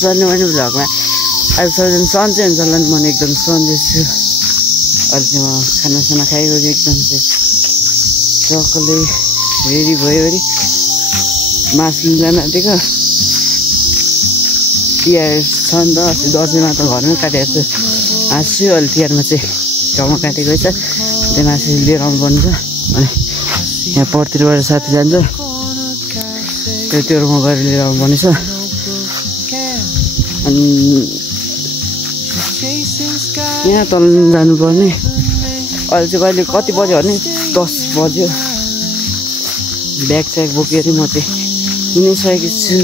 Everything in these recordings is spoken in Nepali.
जाने भ्लगमा आज सजन सन्चै हुन्छ होला नि म एकदम सन्चै छु अहिले चाहिँ म खानासाना खाइगयो एकदम चाहिँ टक्कले रेडी भयो अरे मासु लिन आँटेको तिहार छ नि त अस्ति दसैँमा त घरमै काटेको छु हाँस्छु अहिले तिहारमा चाहिँ गाउँमा काटेको छ त्यो मासु लिएर आउनु पर्ने छ अनि यहाँ पर्तिरबाट साथी जान्छ त्यो रुममा गएर लिएर आउनु पर्ने छ अनि यहाँ तल जानुपर्ने अहिले चाहिँ कहिले कति बज्यो भने 10 बज्यो ब्याग स्याग बोकेर म चाहिँ हिँडिसकेको छु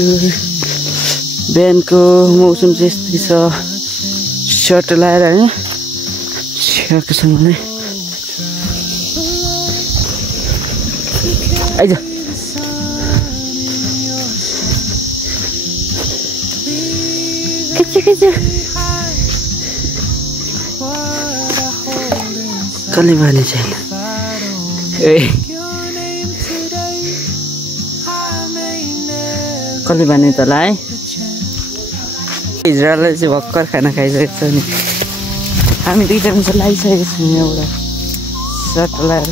बिहानको मौसम चाहिँ यस्तै छ सर्ट लगाएर होइन छ्याकोसँगले आइज कसले भने छैन कसले भने त है हिजोलाई चाहिँ भर्खर खाना खाइसकेको छ नि हामी दुईजना चाहिँ लगाइसकेको छौँ यहाँबाट सर्ट लगाएर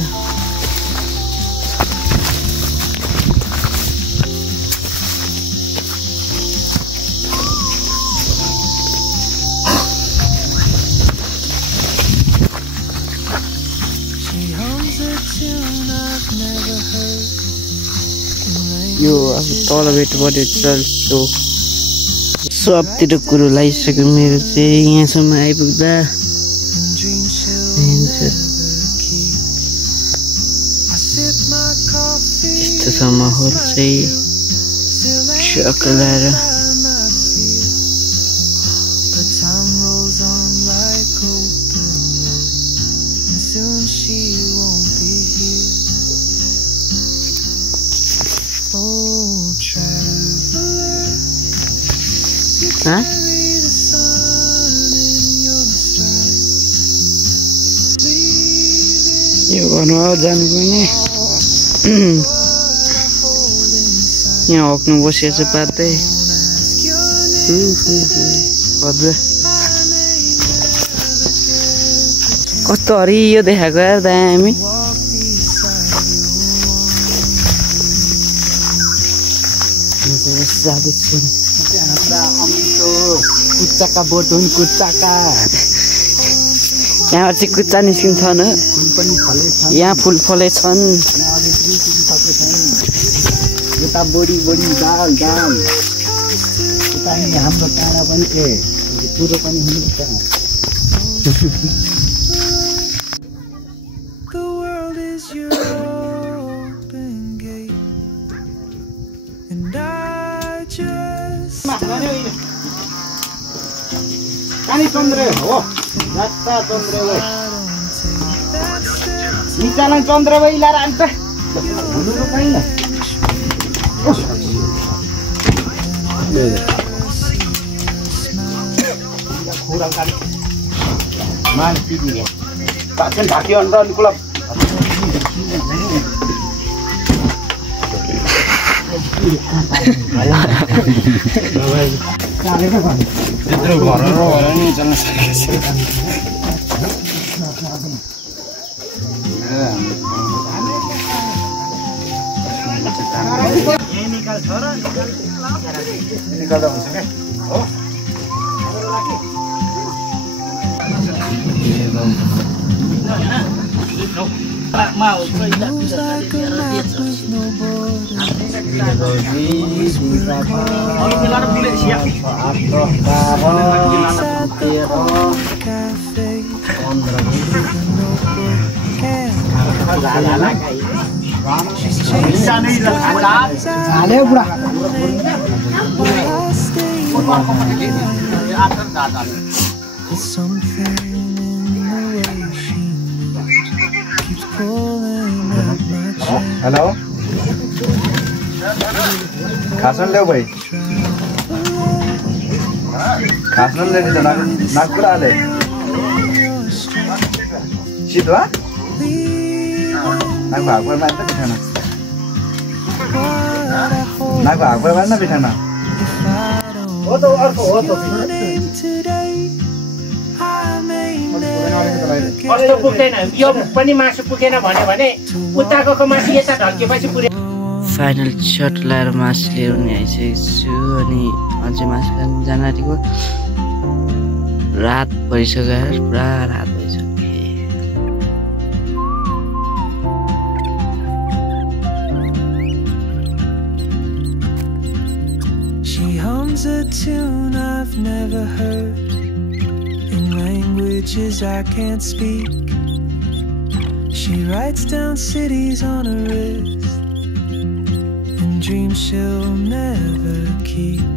यो अब तल भेट्नुपर्ने चल्छो सबतिर कुरो लगाइसक्यो मेरो चाहिँ यहाँसम्म आइपुग्दा यस्तो छ माहौल चाहिँ चक्कर लगाएर यो गर्नु जानुपर्ने यहाँ हक्नु बसिएको छ पार्दै कस्तो हरियो देखाएको यार दामी जाँदैछु कुच्चाका बोटुन कुच्चाका यहाँ चाहिँ कुच्चा निस्किन्छन् यहाँ फुल फलेछन् यता बोडी दाल दाल यता हाम्रो काँडा पनि पुरो पनि हुनुहुन्छ कानी चन्द्रे हो जात्ता चन्द्रे हो निचालन चन्द्रे भइ लाएर आन्छ हुनु पाइन खुरा काट मान पिदियो पाछन ढाक्यो अन्त अलिकुला त्यत्रो घर नि चल्न सकेको निकाल्दा हुन्छ क्या हो हेलो खासन ल्याऊ भाइ खासन ल्याउने त नागपुर आले चितवा नाको हाकबर मार्न बिठान नाको हाकबर मार्न बिठान हो त अर्को हो त कस्तो पुग्दैन यो पनि मासु पुगेन भने उताको मासु यता ढल्केपछि पुग्यो फाइनल सट लाएर मासु लिएर नि आइसकेको छु अनि अझै मासु खान जान आँटेको रात भइसक्यो पुरा रात भइसक्यो She hums a tune I've never heard in languages I can't speak. She writes down cities on her wrist and dreams she'll never keep.